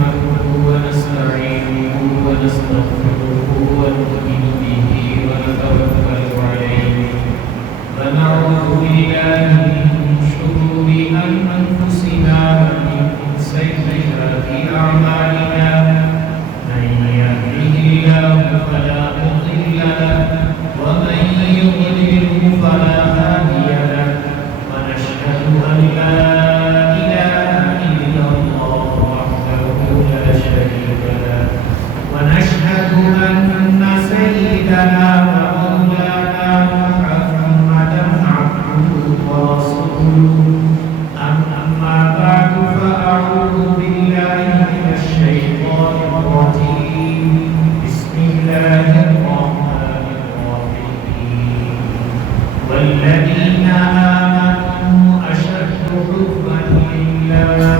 نحمده ونستعينه ونستغفره ونؤمن به ونتوكل عليه ونعوذ بالله من شرور أنفسنا ومن سيئات أعمالنا من يهده الله فلا مضل له ومن يضلله فلا هادي له ونشهد أن لا إله إلا الله وحده لا شريك له ونشهد أن سيدنا ومولانا محمدا عبده ورسوله أما بعد فأعوذ بالله من الشيطان الرجيم بسم الله الرحمن الرحيم والذين آمنوا أشد حبا لله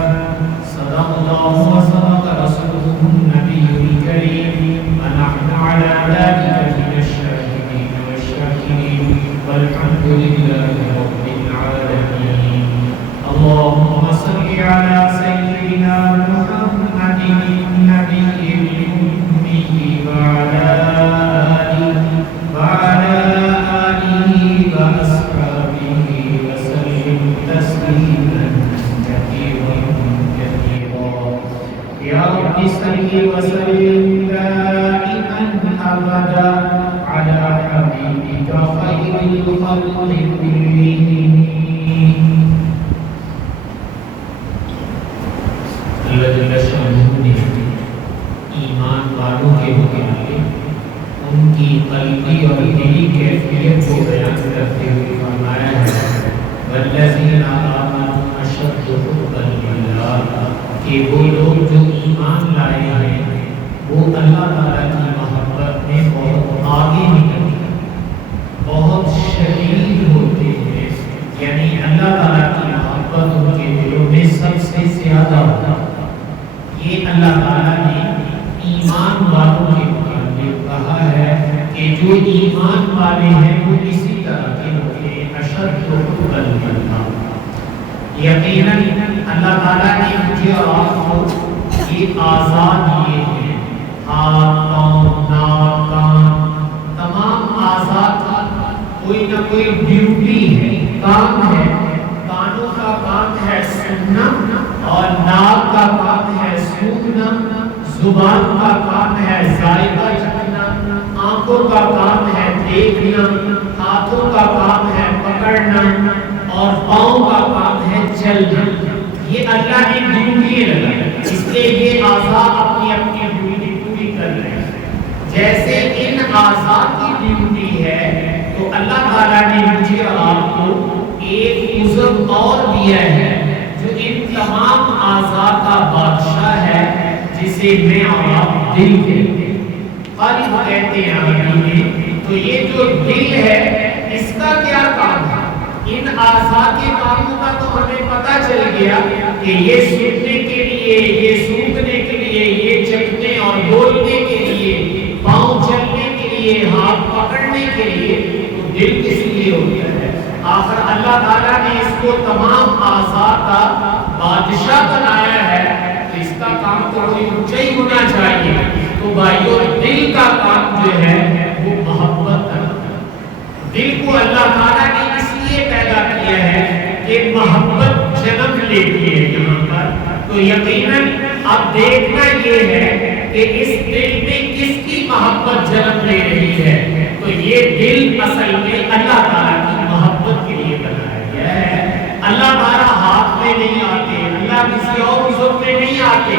صدق الله وصدق رسوله النبي الكريم ونحن على ذلك من الشاهدين والشاكرين والحمد لله رب العالمين اللهم صل على سيدنا محمد النبي الأمي وعلى آله وأصحابه وسلم تسليما كثيرا يا رب صل وسلم دائما أبدا على حبيبك خير الخلق كلهم اللہ جل شانہ نے ایمان والوں کے متعلق ان کی قلبی اور دلی کیفیت کو بیان کرتے ہوئے فرمایا ہے والذین آمنوا اشد حبا للہ کہ وہ لوگ جو ایمان لائے ہیں وہ اللہ تعالیٰ کی محبت میں بہت آگے نکلتے ہیں بہت شدید ہوتے ہیں یعنی اللہ تعالیٰ کی محبت ان کے دلوں میں سب سے زیادہ ہوتا ہے یہ اللہ تعالیٰ نے ایمان والوں کے متعلق کہا ہے کہ جو ایمان والے ہیں وہ اسی طرح کے ہوتے ہیں اشد حبا للہ یقیناً اللہ تعالیٰ نے مجھے اور آپ کو یہ آزاد دیے ہیں ہاتھ پاؤں ناک کان تمام آزاد کوئی نہ کوئی ڈیوٹی ہے کام ہے کانوں کا کام ہے سننا اور ناک کا کام ہے سونگنا زبان کا کام ہے ذائقہ چکھنا آنکھوں کا کام ہے دیکھنا ہاتھوں کا کام ہے پکڑنا اور پاؤں کا کام ہے چلنا یہ اللہ نے ڈیوٹی لگائی اس لیے یہ اعضاء اپنی اپنی ڈیوٹی پوری کر رہے ہیں جیسے ان اعضاء کی ڈیوٹی ہے تو اللہ تعالیٰ نے مجھے اور آپ کو ایک عضو اور دیا ہے جو ان تمام اعضاء کا بادشاہ ہے جسے میں اور آپ دل کہتے ہیں قلب کہتے ہیں عربی میں تو یہ جو دل ہے اس کا کیا کام ہے ان اعضاء کے کاموں کا تو ہمیں پتہ چل گیا کہ یہ سننے کے لیے یہ سونگنے کے لیے یہ چکھنے اور بولنے کے لیے پاؤں چلنے کے لیے ہاتھ پکڑنے کے لیے تو دل کس لیے ہوتا ہے آخر اللہ تعالیٰ نے اس کو تمام اعضاء کا بادشاہ بنایا ہے تو اس کا کام تو کوئی اونچا ہی ہونا چاہیے تو بھائیو دل کا کام جو ہے وہ محبت کرنا دل کو اللہ تعالیٰ نے اس لیے پیدا کیا ہے کہ محبت جنم لیتی ہے یہاں پر تو یقیناً اب دیکھنا یہ ہے کہ اس دل میں کس کی محبت جنم لے رہی ہے تو یہ دل اصل میں اللہ تعالیٰ کی محبت کے لیے بنایا گیا ہے اللہ تعالیٰ ہاتھ میں نہیں آتے اللہ کسی اور عضو میں نہیں آتے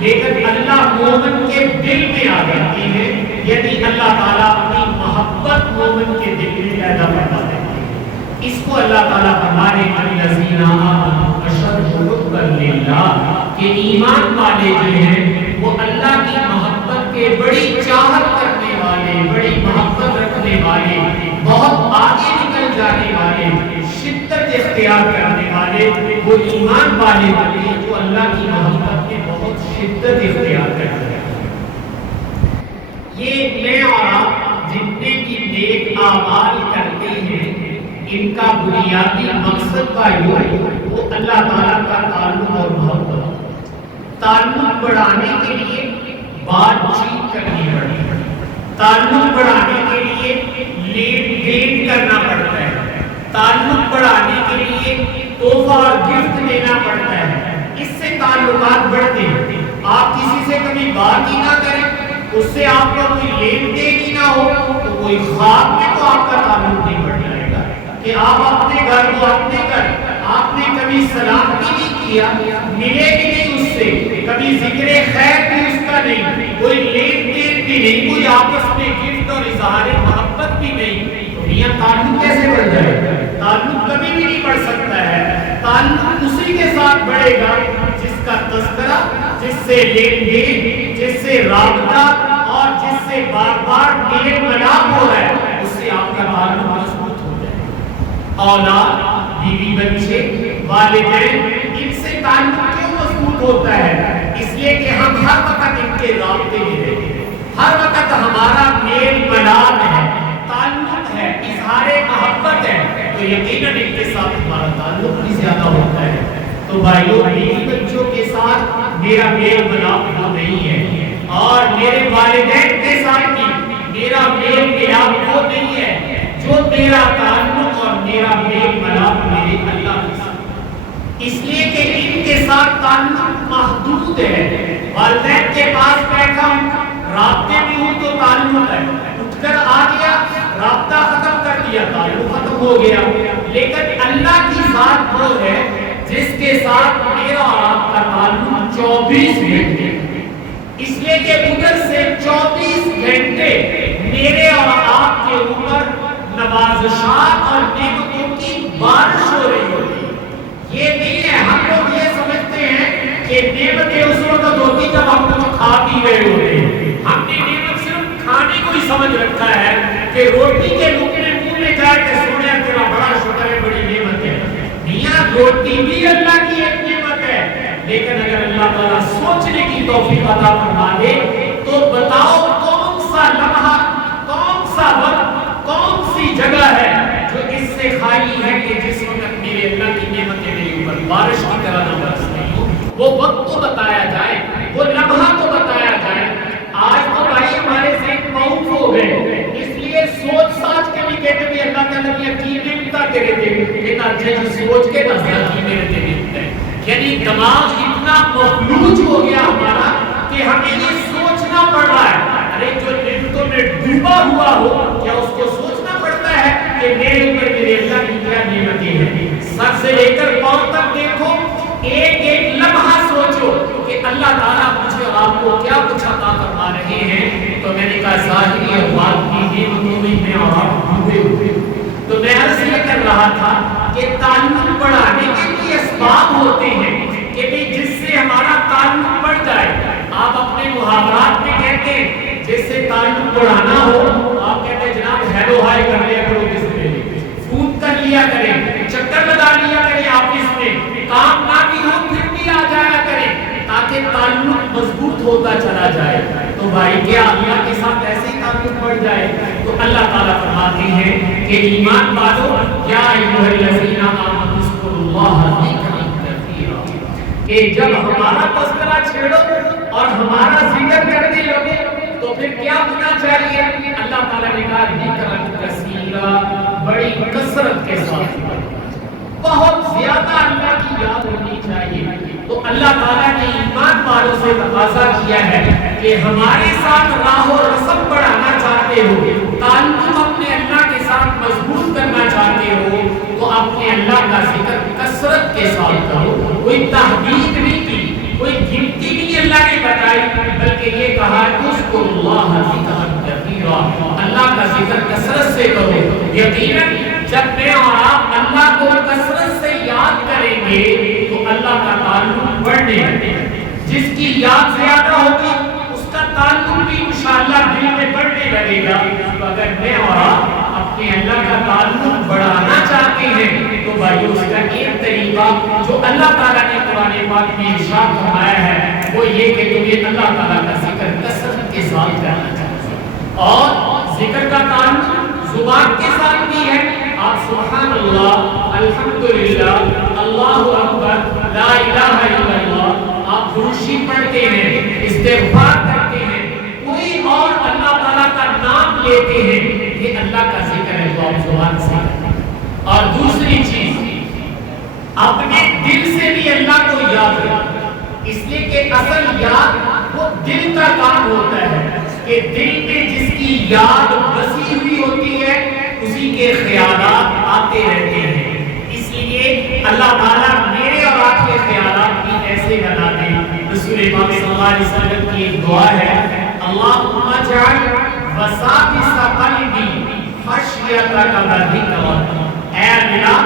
لیکن اللہ مومن کے دل میں آ جاتی ہے یعنی اللہ تعالیٰ اپنی محبت مومن کے دل میں پیدا کرتا ہے اس کو اللہ تعالیٰ فرمانے الذین آمنوا اشد حبا للہ کہ ایمان والے جو ہیں وہ اللہ کی محبت کے بڑی چاہت کرنے والے بڑی محبت رکھنے والے بہت آگے نکل جانے والے شدت اختیار کرنے والے وہ ایمان والے ہوتے ہیں جو اللہ کی محبت میں بہت شدت اختیار کرتے ہیں یہ میں اور آپ جتنے بھی نیک اعمال کرتے ہیں ان کا بنیادی مقصد کا وہ اللہ تعالیٰ کا تعلق اور محبت تعلق بڑھانے تعلق بڑھانے کے لیے لین دین کرنا پڑتا ہے، تعلق بڑھانے کے لیے تحفہ اور گفٹ دینا پڑتا ہے، اس سے تعلقات بڑھتے ہیں۔ آپ کسی سے کبھی بات ہی نہ کریں، اس سے آپ کا کوئی لین دین ہی نہ ہو، تو کوئی خواب میں تو آپ کا تعلق نہیں بڑھ جائے گا کہ آپ اپنے گھر کو اپنے گھر، آپ نے کبھی سلام بھی نہیں کیا، ملے بھی نہیں اس سے، کبھی ذکر خیر بھی اس کا نہیں، کوئی لین دین بھی نہیں، کوئی آپس میں گفٹ اور اظہار محبت بھی نہیں، تو میاں تعلق کیسے بڑھ جائے گا؟ تعلق کبھی بھی نہیں بڑھ سکتا ہے۔ تعلق اسی کے ساتھ بڑھے گا جس کا تذکرہ، جس سے لین دین، جس سے رابطہ اور جس سے بار بار میل ملاپ ہو رہا ہے، اس سے آپ کا تعلق مضبوط ہو جائے گا۔ اولاد، بیوی بچے، والدین، ان سے تعلق کیوں مضبوط ہوتا ہے؟ اس لیے کہ ہم ہر وقت ان کے رابطے میں رہتے ہیں، ہر وقت ہمارا میل ملاپ ہے، تعلق ہے، اظہار محبت ہے، تو یقیناً ان کے ساتھ ہمارا تعلق بھی زیادہ ہوتا ہے۔ تو بھائیوں، بیوی بچوں کے ساتھ میرا میل ملاپ وہ نہیں ہے، اور میرے والدین کے ساتھ بھی میرا میل ملاپ وہ نہیں ہے جو میرا تعلق اور میرا میل ملاپ میرے اللہ کے ساتھ، اس لیے کہ ان کے ساتھ تعلق محدود ہے۔ والدین کے پاس بیٹھا ہوں، رابطے میں ہوں تو تعلق ہے، اٹھ کر آ گیا، رابطہ ختم کر دیا، تعلق ختم ہو گیا۔ لیکن اللہ کی ذات وہ ہے جس کے ساتھ میرا اور آپ کا تعلق 24 گھنٹے، اس لیے کہ ادھر سے 24 گھنٹے میرے اور آپ کے اوپر نوازشات اور نعمتوں کی بارش ہو رہی ہوتی ہے۔ یہ نہیں ہے، ہم لوگ یہ سمجھتے ہیں کہ نعمتیں اس وقت ہوتی جب ہم کچھ کھا پی رہے ہوتے ہیں۔ ہم نے نعمت صرف کھانے کو ہی سمجھ رکھا ہے کہ روٹی کے لقمے منہ میں جائے کہ سونے تیرا بڑا شکر ہے، بڑی نعمت ہے۔ میاں روٹی بھی اللہ کی ایک نعمت ہے، لیکن اگر اللہ تعالیٰ سوچنے کی توفیق عطا فرما دے تو بتاؤ کون سا لمحہ، کون سا وقت، کون سی جگہ ہے جو اس سے خالی ہے کہ جس وقت میرے اللہ کی نعمتیں میرے اوپر بارش کی طرح نہ برس رہی ہو؟ وہ وقت تو بتایا جائے، وہ لمحہ تو بتایا جائے۔ آج تو بھائی ہمارے ذہن معاف ہو گئے، اس لیے سوچ ساچ کے بھی کہتے ہیں اللہ تعالیٰ نے یقین ملتا کرے تھے، کہتا اچھا جو سوچ کے نظر کی میرے دے ملتا ہے۔ یعنی دماغ اتنا مفلوج ہو گیا ہمارا کہ ہمیں یہ سوچنا پڑ رہا ہے۔ ارے جو نعمتوں میں ڈوبا ہوا ہو، کیا اس کو سوچنا پڑتا ہے کہ میرے اوپر میرے اللہ کی کیا نعمتیں ہیں؟ سر سے لے کر پاؤں تک دیکھو، ایک ایک لمحہ سوچو کہ اللہ تعالیٰ مجھے اور آپ کو کیا کچھ عطا فرما رہے ہیں۔ تو میں نے کہا ظاہری اور باطنی نعمتوں میں اور آپ ڈوبے ہوئے۔ تو میں عرض یہ کر رہا تھا کہ تعلق بڑھانے کے لیے اسباب ہوتے ہیں کہ بھی جس سے ہمارا تعلق بڑھ جائے۔ آپ اپنے محاورات میں کہتے ہیں جس سے تعلق بڑھانا ہو، آپ کہتے ہیں جناب ہیلو ہائی کر لیا کرو، کس میں فون کر لیا کریں، چکر لگا لیا کریں، آفس میں کام نہ بھی ہو پھر بھی آ جایا کریں تاکہ تعلق مضبوط ہوتا چلا جائے۔ تو بھائی کیا اللہ کے ساتھ ایسے ہی تعلق بڑھ جائے؟ تو اللہ تعالیٰ فرماتے ہیں کہ ایمان والو یا ایھا الذین آمنوا اذکروا اللہ ذکرا کثیرا، کہ جب ہمارا تذکرہ چھیڑو اور ہمارا ذکر کرنے لگو تو پھر کیا ہونا چاہیے؟ اللہ تعالیٰ نے کہا ذکرا کثیرا، بڑی کثرت کے ساتھ، بہت زیادہ اللہ کی یاد ہونی چاہیے۔ تو اللہ تعالیٰ نے ایمان والوں سے تقاضا کیا ہے کہ ہمارے ساتھ راہ و رسم بڑھانا چاہتے ہو، تعلق اپنے اللہ کے ساتھ مضبوط کرنا چاہتے ہو تو اپنے اللہ کا ذکر کثرت کے ساتھ کرو۔ کوئی تحدید نہیں کی، کوئی گنتی نہیں اللہ نے بتائی، بلکہ یہ کہا اذکروا اللہ ذکرا کثیرا، اللہ کا ذکر کثرت سے کرو۔ یقیناً جب میں اور آپ اللہ کو کثرت سے یاد کریں گے تو اللہ کا تعلق بڑھنے لگے گا۔ جس کی یاد زیادہ ہوگی اس کا تعلق بھی انشاءاللہ دل میں بڑھنے لگے گا۔ تو اگر میں اور آپ اپنے اللہ کا تعلق بڑھانا چاہتے ہیں تو بھائیو اس کا ایک طریقہ جو اللہ تعالیٰ نے قرآن پاک میں ارشاد فرمایا ہے وہ یہ کہ تمہیں اللہ تعالیٰ کا ذکر کثرت کے ساتھ کرنا چاہیے، اور ذکر کا تعلق زبان کے ساتھ بھی ہے۔ آپ سبحان اللہ، الحمدللہ، اللہ اکبر، لا الہ الا اللہ، آپ درود پڑھتے ہیں، استغفار کرتے ہیں، کوئی اور اللہ تعالیٰ کا نام لیتے ہیں، یہ اللہ کا ذکر ہے جو آپ زبان سے کریں۔ اور دوسری چیز، اپنے دل سے بھی اللہ کو یاد رکھیں، اس لیے کہ اصل یاد وہ دل کا کام ہوتا ہے کہ دل میں جس کی یاد بسی ہوئی ہوتی ہے اسی کے خیالات آتے رہتے ہیں۔ اس لیے اللہ تعالیٰ میرے اور آپ کے خیالات بھی ایسے بنا دے۔ رسول پاک صلی اللہ علیہ وسلم کی ایک دعا ہے، اللہم اجعل وساوس قلبی خشیتک وذکرک، اے اللہ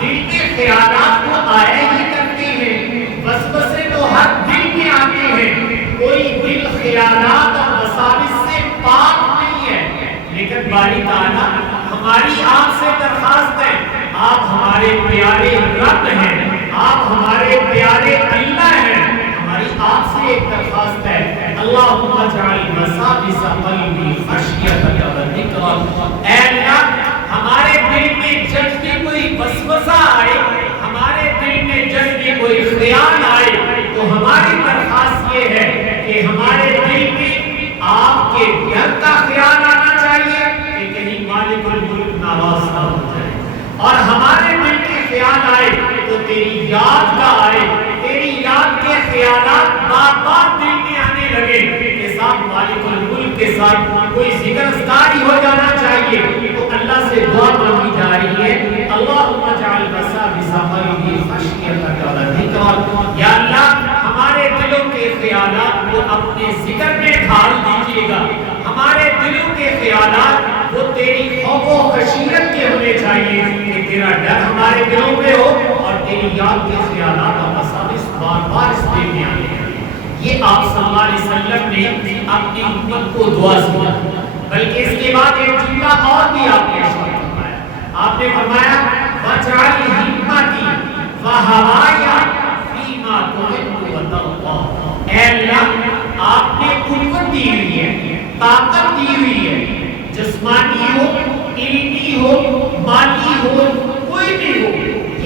دل کے خیالات تو آئے ہی کرتے ہیں، وسوسے تو ہر دل میں آتے ہیں، کوئی دل خیالات اور وساوس سے پاک نہیں ہے، لیکن باری تعالیٰ ہماری آپ سے درخواست ہے، آپ ہمارے پیارے رب ہیں، آپ ہمارے پیارے اللہ ہیں، ہماری آپ سے ایک درخواست ہے، اللہم اجعل وساوس قلبی خشیتک وذکرک، اے اللہ ہمارے دل میں جب بھی کوئی وسوسہ آئے، ہمارے دل میں جب بھی کوئی خیال آئے تو ہماری درخواست یہ ہے کہ ہمارے دل میں آپ کے ڈر کا خیال آنا چاہیے کہ کہیں مالک الملک ناراض نہ ہو جائے، اور ہمارے دل کے خیال آئے تو تیری یاد کا آئے، تیری یاد کے خیالات بار بار دل میں آنے لگے کہ ساتھ مالک الملک کے ساتھ کوئی ذکر اذکار ہو جانا چاہیے۔ تو اللہ سے دعا مانگی جا رہی ہے، اللہم اجعل وساوس قلبی خشیتک وذکرک، یا اللہ ہمارے دلوں کے خیالات کو اپنے ذکر میں ڈھال دیجیے گا، ہمارے دلوں کے خیالات وہ تیری خوف و خشیت کے ہونے چاہیے کہ تیرا ڈر ہمارے دلوں پہ ہو اور تیری یاد کے خیالات اور وساوس بار بار اس دل میں آنے لگے۔ یہ آپ صلی اللہ علیہ وسلم نے اپنی امت کو دعا سنا، بلکہ اس کے بعد ایک جملہ اور بھی آپ نے فرمایا، آپ نے فرمایا وَجْعَلْ ہِمَّتِي وَهَوَایَ فِيمَا تُحِبُّ وَتَرْضَىٰ، اے اللہ آپ نے قوت دی ہوئی ہے، طاقت دی ہوئی ہے، جسمانی ہو، علمی ہو، مالی ہو، کوئی بھی ہو،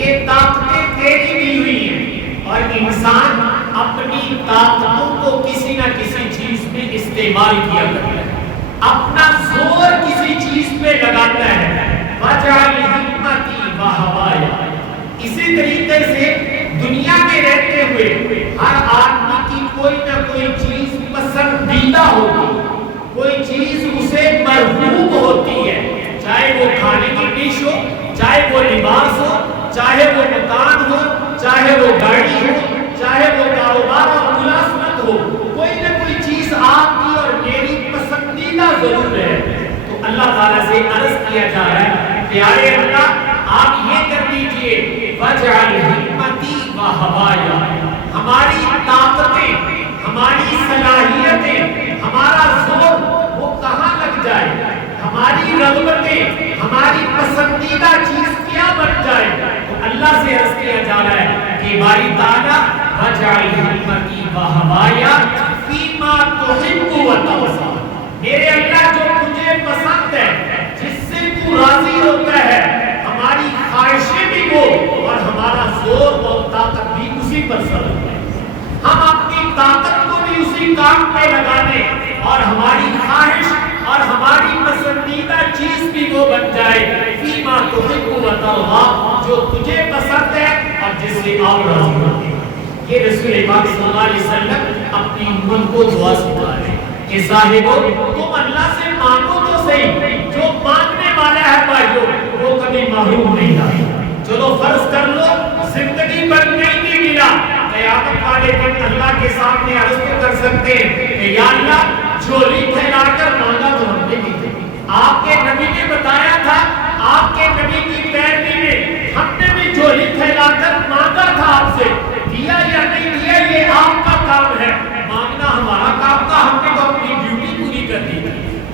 یہ طاقتیں تیری دی ہوئی ہیں، اور انسان اپنی طاقتوں کو کسی نہ کسی چیز میں استعمال کیا کرتا ہے، اپنا زور کسی چیز پہ لگاتا ہے۔ وَجْعَلْ ہِمَّتِي وَهَوَایَ، اسی طریقے سے دنیا میں رہتے ہوئے ہر آدمی کی کوئی نہ کوئی چیز پسندیدہ ہوتی، کوئی چیز اسے مرغوب ہوتی ہے، چاہے وہ کھانے کی ڈش ہو، چاہے وہ لباس ہو، چاہے وہ مکان ہو، چاہے وہ گاڑی ہو، چاہے وہ کاروبار اور ملازمت ہو، کوئی نہ کوئی چیز آپ کی اور میری پسندیدہ ضرور ہے۔ تو اللہ تعالیٰ سے عرض کیا جا رہا ہے، پیارے اللہ آپ یہ کر دیجئے، وَجْعَلْ ہِمَّتِي وَهَوَایَ، ہماری طاقتیں، ہماری صلاحیتیں، ہمارا زور وہ کہاں لگ جائے، ہماری رغبتیں، ہماری پسندیدہ چیز کیا بن جائے۔ تو اللہ سے عرض کیا جا رہا ہے کہ باری تعالیٰ وَجْعَلْ ہِمَّتِي وَهَوَایَ فِيمَا تُحِبُّ وَتَرْضَىٰ، میرے اللہ جو تجھے پسند ہے، جس سے تو راضی ہوتا ہے، ہماری خواہشیں بھی وہ اور ہمارا زور اور طاقت بھی اسی پر سرد ہے، ہم اپنی طاقت کو بھی اسی کام پہ لگانے اور ہماری خواہش اور ہماری پسندیدہ چیز بھی وہ بن جائے، فیما تحب وترضیٰ، جو تجھے پسند ہے اور جس سے آپ راضی ہوتے ہیں۔ یہ رسول پاک صلی اللہ علیہ وسلم اپنی امت کو دعا سکھا رہے ہیں کہ صاحبو تم اللہ سے مانگو تو صحیح، جو مانگنے والا ہے بھائیو وہ کبھی محروم نہیں رہا۔ چلو فرض کر لو زندگی بھر نہیں بھی ملا، قیامت والے دن اللہ کے سامنے عرض کر سکتے ہیں کہ یا اللہ جھولی پھیلا کر مانگا تو ہم نے بھی، آپ کے نبی نے بتایا تھا، آپ کے نبی کی پیروی میں ہم نے بھی جھولی پھیلا کر مانگا تھا، آپ سے دیا یا نہیں دیا یہ آپ کا کام ہے، مانگنا ہمارا کام تھا، ہم نے تو اپنی ڈیوٹی پوری کر دی۔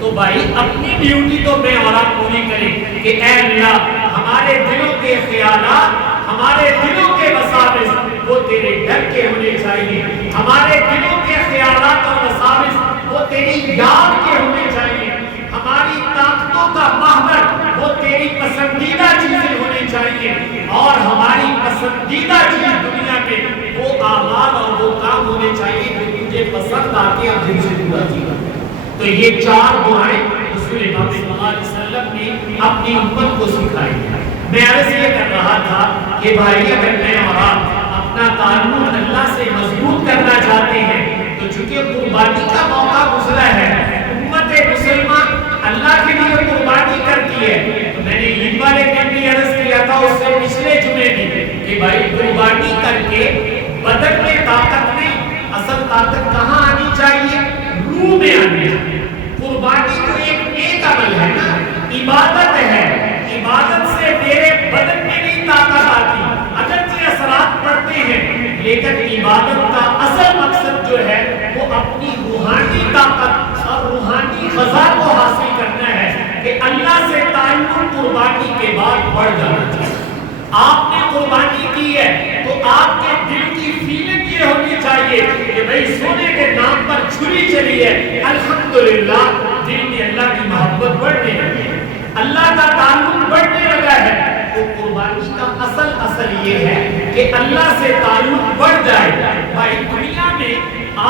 تو بھائی اپنی ڈیوٹی تو میں اور آپ پوری کریں کہ اے اللہ ہمارے دلوں کے خیالات، ہمارے دلوں کے وساوس وہ تیرے ڈر کے ہونے چاہیے، ہمارے دلوں کے خیالات اور وساوس وہ تیری یاد کے ہونے چاہیے، ہماری طاقتوں کا محور وہ تیری پسندیدہ چیزیں ہونی چاہیے، اور ہماری پسندیدہ چیز دنیا میں وہ اعمال اور وہ کام ہونے چاہیے جو تجھے پسند آتے ہیں اور جن سے تو یہ چار دعائیں رسول پاک صلی اللہ علیہ وسلم نے اپنی امت کو سکھائی ہے۔ میں عرض یہ کر رہا تھا کہ بھائی اگر میں اور آپ اپنا تعلق اللہ سے مضبوط کرنا چاہتے ہیں تو چونکہ قربانی کا موقع گزرا ہے، امت مسلمان اللہ کے لیے قربانی کرتی ہے، تو میں نے عید والے دن بھی عرض کیا تھا، اس سے پچھلے جمعے بھی، کہ بھائی قربانی کر کے بدن میں طاقت نہیں، اصل طاقت کہاں آنی چاہیے؟ روح میں آنی چاہیے۔ قربانی تو ایک نیک عمل ہے نا، عبادت ہے، عبادت سے میرے بدن میں نہیں طاقت آتی، اگرچہ اثرات پڑتے ہیں، لیکن عبادت کا اصل مقصد جو ہے وہ اپنی روحانی طاقت اور روحانی غذا کو حاصل کرنا ہے کہ اللہ سے تعلق قربانی کے بعد بڑھ جانا چاہیے۔ آپ نے قربانی کی ہے تو آپ کے دل کی فیلنگ یہ ہونی چاہیے کہ بھئی سونے کے نام پر چھری چلی ہے، الحمدللہ دل میں اللہ کی محبت بڑھنے لگی ہے، اللہ کا تعلق بڑھنے لگا ہے۔ تو قربانی کا اصل یہ ہے کہ اللہ سے تعلق بڑھ جائے۔ بھائی دنیا میں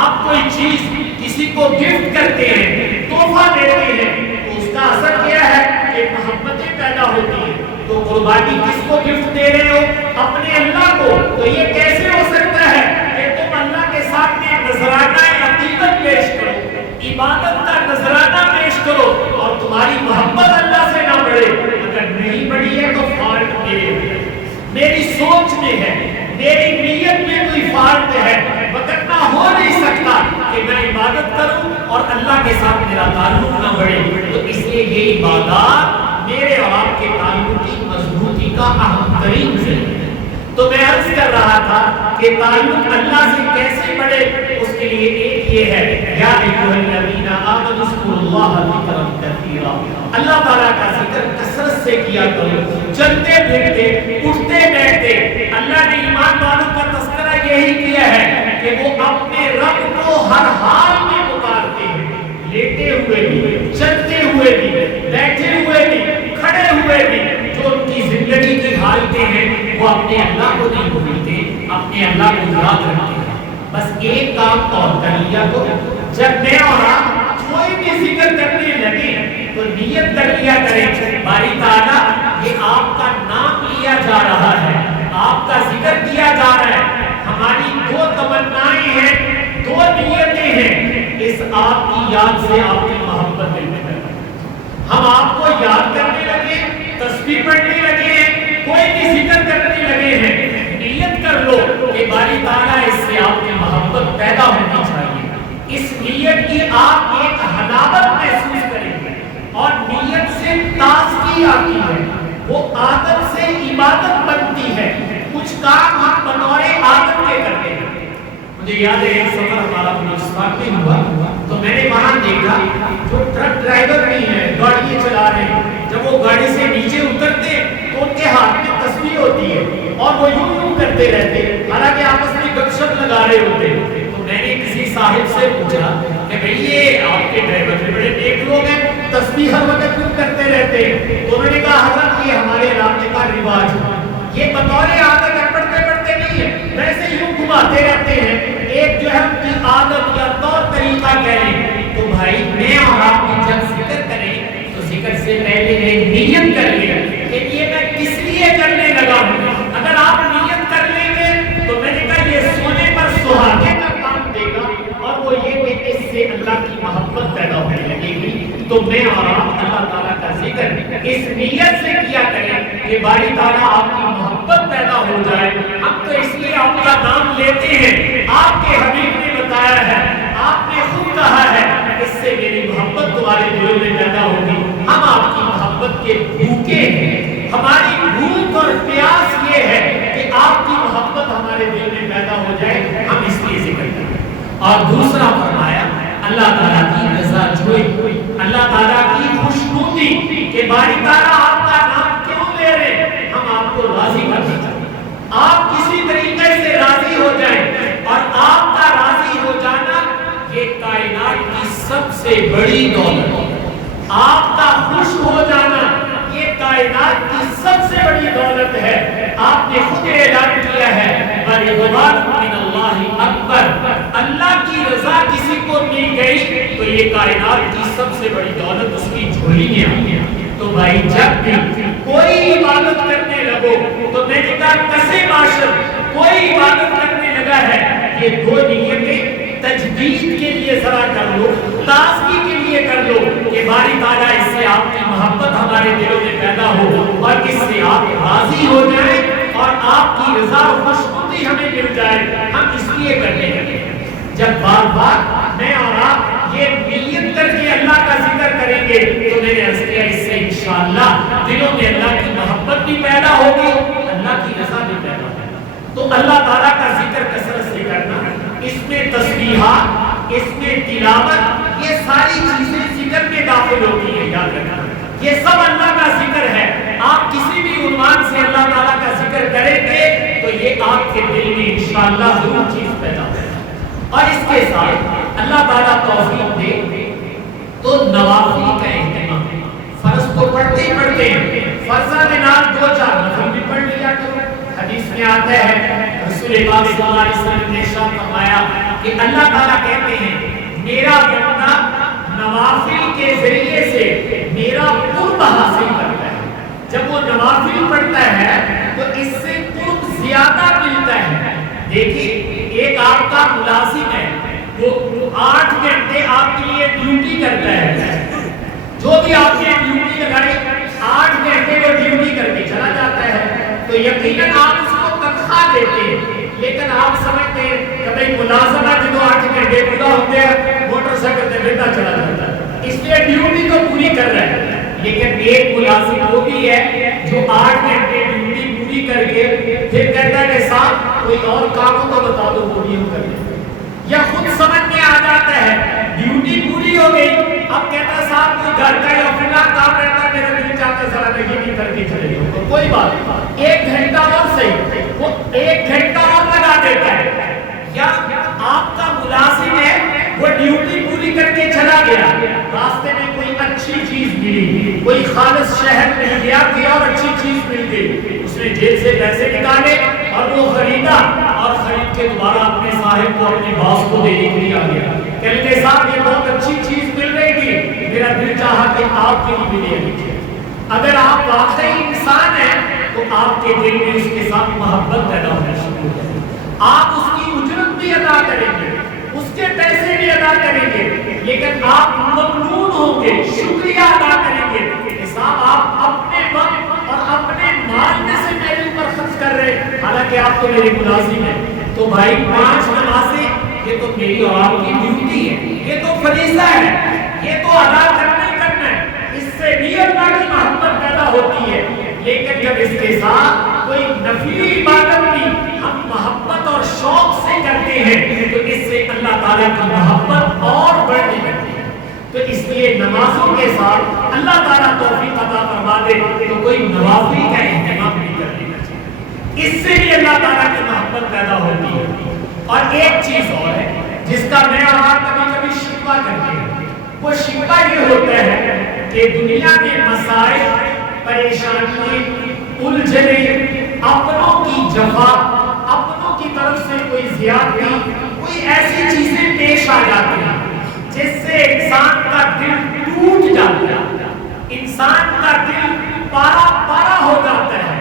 آپ کوئی چیز کسی کو گفٹ کرتے ہیں، تحفہ دیتے ہیں، تو اس کا اثر کیا ہے کہ محبتیں پیدا ہوتی ہیں۔ تو قربانی کس کو گفٹ دے رہے ہو؟ اپنے اللہ کو۔ تو یہ کیسے ہو سکتا ہے کہ تم اللہ کے سامنے نذرانہ عقیدت پیش کرو، عبادت کا نذرانہ پیش کرو اور تمہاری محبت اللہ سے نہ بڑھے؟ اگر نہیں بڑھی ہے تو فالٹ میری سوچ میں ہے، میری نیت میں کوئی فالٹ ہے، وقت نہ ہو نہیں سکتا کہ میں عبادت کروں اور اللہ کے ساتھ میرا تعلق نہ بڑھے۔ تو اس لیے یہ عبادات میرے اور آپ کے تعلق کی مضبوطی کا اہم ترین ذریعہ ہے۔ تو میں عرض کر رہا تھا کہ تعلق اللہ سے کیسے بڑھے، اس کے لیے ایک یہ ہے، یا ایھا الذین آمنوا اذکروا اللہ ذکرا کثیرا، اللہ تعالیٰ کا ذکر کثرت سے کیا کرو، چلتے پھرتے اٹھتے بیٹھتے۔ اللہ نے ایمان والوں کا تذکرہ یہی کیا ہے کہ وہ اپنے رب کو ہر حال میں پکارتے ہیں، لیٹے ہوئے بھی، چلتے ہوئے بھی، بیٹھے ہوئے بھی، کھڑے ہوئے بھی، جو ان کی زندگی کی حالتیں ہیں وہ اپنے اللہ کو نہیں بھولتے، اپنے اللہ کو یاد رکھتے ہیں۔ بس ایک کام اور کر لیا کو، جب میں اور آپ کوئی بھی ذکر کرنے لگے تو نیت کر لیا کریں، باری تعالیٰ یہ آپ کا نام لیا جا رہا ہے، آپ کا ذکر کیا جا رہا ہے، ہماری دو تمنائیں ہیں، دو نیتیں ہیں، اس آپ کی یاد سے آپ کی محبت دل میں پیدا ہو۔ ہم آپ کو یاد کرنے لگے، تسبیح پڑھنے لگے ہیں، کوئی بھی ذکر کرنے لگے ہیں، نیت کر لو کہ باری تعالیٰ اس سے آپ کی محبت پیدا ہونی چاہیے۔ اس نیت کی آپ ایک حلاوت محسوس کریں گے اور نیت سے تازگی آتی ہے، وہ عادت سے عبادت بنتی ہے۔ کچھ کام ہم بطور عادت کے کرتے ہیں۔ مجھے یاد ہے ایک سفر ہمارا بلوچستان میں ہوا تو میں نے وہاں دیکھا جو ٹرک ڈرائیور نہیں ہے، گاڑی چلا رہے ہیں، جب وہ گاڑی سے نیچے اترتے تو ان کے ہاتھ میں تسبیح ہوتی ہے اور وہ یوں کرتے رہتے، حالانکہ آپس میں گپ شپ لگا رہے ہوتے۔ تو میں نے کسی صاحب سے پوچھا کہ بھئی یہ آپ کے ڈرائیور بڑے نیک لوگ ہیں، تسبیح ہر وقت کیوں کرتے رہتے ہیں؟ تو انہوں نے کہا حضرت یہ ہمارے علاقے کا رواج ہے، یہ بطور عادت پڑھتے پڑھتے نہیں ہے، ویسے یوں گھماتے رہتے ہیں، ایک جو ہے ان کی عادت یا طور طریقہ کہہ لیں۔ تو بھائی میں اور آپ کی جب ذکر کریں تو ذکر سے پہلے نیت کر لیں کہ یہ میں کس لیے کرنے لگا ہوں۔ اگر آپ نیت کر لیں گے تو میں نے کہا یہ سونے پر سہاگے کا کام دے گا، اور وہ یہ کہ اس سے اللہ کی محبت پیدا ہونے لگے گی۔ تو میں اور آپ اللہ تعالیٰ کا ذکر اس نیت سے کیا کریں کہ باری تعالیٰ آپ کی محبت پیدا ہو جائے۔ ہم تو اس لیے آپ کا نام لیتے ہیں، آپ کے حبیب نے بتایا ہے، آپ نے خود کہا ہے اس سے میری محبت تمہارے دلوں میں پیدا ہوگی۔ ہم آپ کی محبت کے بھوکے ہیں، ہماری بھوک اور پیاس یہ ہے کہ آپ کی محبت ہمارے دل میں پیدا ہو جائے، ہم اس لیے ذکر کریں۔ اور دوسرا فرمایا اللہ تعالیٰ کی رضا جوئی، اللہ تعالیٰ کی خوشنودی کہ باری تعالیٰ آپ کا نام کیوں لے رہے ہیں، ہم آپ کو راضی کرنا چاہتے ہیں، آپ کسی طریقے سے راضی ہو جائیں، اور آپ کا راضی ہو جانا یہ کائنات کی سب سے بڑی دولت ہے۔ آپ کا خوش ہو جانا یہ کائنات کی سب سے بڑی دولت ہے۔ آپ نے خود اعلان کیا ہے وَرِضْوَانٌ مِّنَ اللَّهِ أَكْبَرُ، اللہ کی رضا کسی کو مل گئی تو یہ کائنات کی سب سے بڑی دولت اس کی جھولی میں آ گیا۔ تو بھائی جب بھی کوئی عبادت کرنے لگو تو میں نے کہا کسے باشد کوئی عبادت کرنے لگا ہے، یہ دو نیتیں تجدید کے لیے ذرا کر لو، تازگی کے لیے کر لو کہ باری تعالیٰ اس سے آپ کی محبت ہمارے دلوں میں پیدا ہو اور اس سے آپ راضی ہو جائیں اور آپ کی رضا و خوشنودی ہمیں مل جائے۔ ہم اس لیے کرنے لگے جب بار بار میں اور آپ یہ نیت کر کے اللہ کا ذکر کریں گے تو میں نے عرض کیا اس سے انشاءاللہ دلوں میں اللہ کی محبت بھی پیدا ہوگی، اللہ کی رضا بھی پیدا ہوگی۔ تو اللہ تعالیٰ کا ذکر کثرت سے کرنا، اس میں تسبیحات، اس میں تلاوت، یہ ساری چیزیں ذکر میں داخل ہوتی ہیں، یاد رکھنا یہ سب اللہ کا ذکر ہے۔ آپ کسی بھی عنوان سے اللہ تعالیٰ کا ذکر کریں گے تو یہ آپ کے دل میں انشاءاللہ ضرور چیز پیدا ہوگی۔ اور اس کے ساتھ اللہ تعالیٰ توفیق دے تو نوافل کا اہتمام، فرض تو پڑھتے ہی پڑھتے ہیں، فرضاں کے نام 2-4 نفل بھی پڑھ لیا کرو۔ حدیث میں آتا ہے رسول پاک صلی اللہ علیہ وسلم نے ارشاد فرمایا کہ اللہ تعالیٰ کہتے ہیں میرا بندہ نوافل کے ذریعے سے میرا قرب حاصل کرتا ہے۔ جب وہ نوافل پڑھتا ہے تو اس سے قرب زیادہ ملتا ہے۔ دیکھیے ایک آپ کا ملازم ہے، وہ 8 گھنٹے آپ کے لیے ڈیوٹی کرتا ہے، جو بھی آپ نے ڈیوٹی لگائی 8 گھنٹے وہ ڈیوٹی کر کے چلا جاتا ہے تو یقیناً آپ اس کو تنخواہ دیتے ہیں، لیکن آپ سمجھتے ہیں کہ بھائی ملازمہ جدو 8 گھنٹے پورا ہوتے ہیں موٹر سائیکل سے بیٹا چلا جاتا ہے، اس لیے ڈیوٹی تو پوری کر رہا ہے۔ لیکن ایک ملازم وہ بھی ہے جو 8 گھنٹے ڈیوٹی پوری کر کے پھر کہتا ہے کہ صاحب کوئی اور کام ہو تو بتا دو وہ بھی ہم کر لیں، یا خود سمجھ میں آ جاتا ہے ڈیوٹی پوری ہو گئی اب کہتا ہے صاحب کوئی گھر کا یا فلاں کام رہتا ہے میرا دل چاہتا ہے ذرا نہیں کر کے چلے جاؤ تو کوئی بات نہیں، 1 گھنٹہ اور صحیح وہ 1 گھنٹہ اور لگا دیتا ہے۔ یا آپ کا ملازم ہے وہ ڈیوٹی پوری کر کے چلا گیا، راستے میں کوئی اچھی چیز ملی، کوئی خالص شہر مل گیا، کوئی اور اچھی چیز مل گئی، اس نے جیب سے پیسے نکالے اور وہ خریدا اور خرید کے دوبارہ اپنے صاحب کو اپنے باس کو دینے کے لیے آ گیا، کہتے ہیں صاحب یہ بہت اچھی چیز مل رہی تھی، میرا دل چاہا کہ آپ کے لیے بھی لے لیجیے۔ اگر آپ واقعی انسان ہیں تو آپ کے دل میں اس کے ساتھ محبت پیدا ہونا شروع ہو جائے، آپ اس کی اجرت بھی ادا کریں گے، اس کے پیسے بھی ادا کریں گے، لیکن آپ ممنون ہوں گے، شکریہ ادا کریں گے کہ صاحب آپ اپنے وقت اور اپنے مال میں سے میرے اوپر خرچ کر رہے ہیں، حالانکہ آپ تو میرے ملازم ہیں۔ تو بھائی 5 نمازیں یہ تو میری اور آپ کی ڈیوٹی ہے، یہ تو فریضہ ہے، یہ تو ادا کرنا ہے، اس سے بھی اللہ کی محبت پیدا ہوتی ہے۔ لیکن جب اس کے ساتھ کوئی نفلی عبادت بھی ہم محبت اور شوق سے کرتے ہیں تو اس سے اللہ تعالیٰ کی محبت اور بڑھنے لگتی ہے۔ تو اس لیے نمازوں کے ساتھ اللہ تعالیٰ توفیق عطا فرما دے تو کوئی نوافل کا اہتمام بھی کر لینا چاہیے، اس سے بھی اللہ تعالیٰ کی محبت پیدا ہوتی ہے۔ اور ایک چیز اور ہے جس کا میں اور آپ کبھی کبھی شکوہ کرتے ہیں، وہ شکوہ یہ ہوتا ہے کہ دنیا میں مسائل، پریشانیاں، الجھنیں، اپنوں کی جفا، اپنوں کی طرف سے کوئی زیادتی، کوئی ایسی چیزیں پیش آ جاتی ہیں جس سے انسان کا دل ٹوٹ جاتا ہے، انسان کا دل پارا پارا ہو جاتا ہے،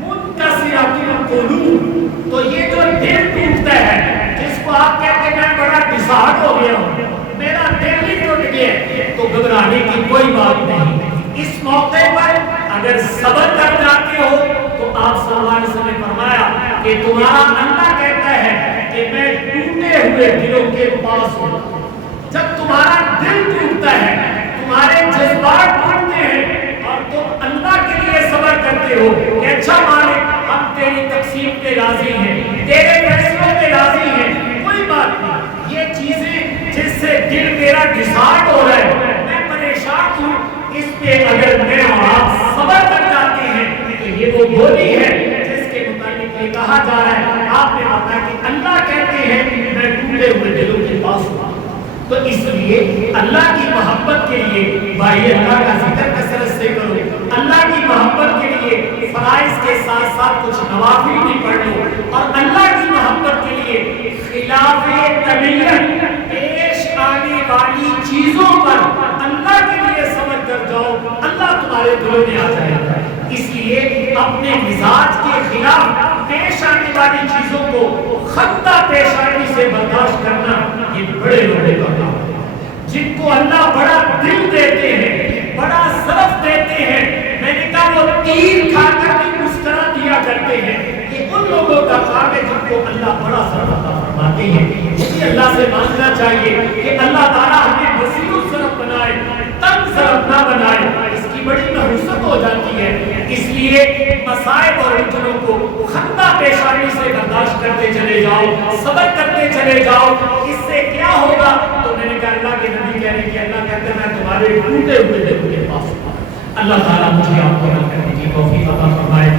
منکسرۃ القلوب۔ تو یہ جو دل ٹوٹتا ہے، جس کو آپ کہتے ہیں میں بڑا ڈسہارٹ ہو گیا ہوں، میرا دل ہی ٹوٹ گیا، تو گھبرانے کی کوئی بات نہیں۔ اس موقع پر اگر صبر کر جاتے ہو تو آپ صلی اللہ علیہ وسلم نے فرمایا کہ تمہارا اللہ کہتا ہے کہ میں ٹوٹے ہوئے دلوں کے پاس ہوں۔ جب تمہارا دل ٹوٹتا ہے، تمہارے جذبات ٹوٹتے ہیں اور تم اللہ کے لیے صبر کرتے ہو کہ اچھا مالک ہم تیری تقسیم پہ راضی ہیں، تیرے فیصلوں پہ راضی ہیں، کوئی بات نہیں، یہ چیزیں جس سے دل میرا ڈسہارٹ ہو رہا ہے، میں پریشان ہوں، اس پہ اگر میں اور آپ صبر کر جاتے ہیں تو یہ وہ بولی ہے جس کے متعلق یہ کہا جا رہا ہے، آپ نے بتایا کہ اللہ کہتے ہیں میں ٹوٹے ہوئے دلوں کے پاس ہوں۔ تو اس لیے اللہ کی محبت کے لیے بھائی اللہ کا ذکر کثرت سے کرو، اللہ کی محبت کے لیے فرائض کے ساتھ ساتھ کچھ نوافل بھی پڑھ لو، اور اللہ کی محبت کے لیے خلاف طبیعت چیزوں کو خندہ پیشانی سے برداشت کرنا یہ بڑے لوگوں کا کام ہے، جن کو اللہ بڑا دل دیتے ہیں، بڑا صرف دیتے ہیں۔ میں نے کہا وہ تیر کھا کر بھی مسکرا دیا کرتے ہیں، یہ ان لوگوں کا کام ہے جن کو اللہ بڑا صرف عطا فرماتے ہیں۔ اسی اللہ سے مانگنا چاہیے کہ اللہ تعالیٰ ہمیں وسیع الصرف بنائے، تنگ صرف نہ بنائے، اس کی بڑی نحوست ہو جاتی ہے۔ اس لیے مصائب اور الجھنوں کو خندہ پیشانی سے برداشت کرتے چلے جاؤ، صبر کرتے چلے جاؤ۔ اس سے کیا ہوگا؟ تو میں نے کہا اللہ کے نبی کہہ رہے کہ اللہ کہتے ہیں میں تمہارے ٹوٹے ہوئے دل کے پاس ہوں۔ اللہ تعالیٰ مجھے آپ کو رحمت کی توفیق عطا فرمائے۔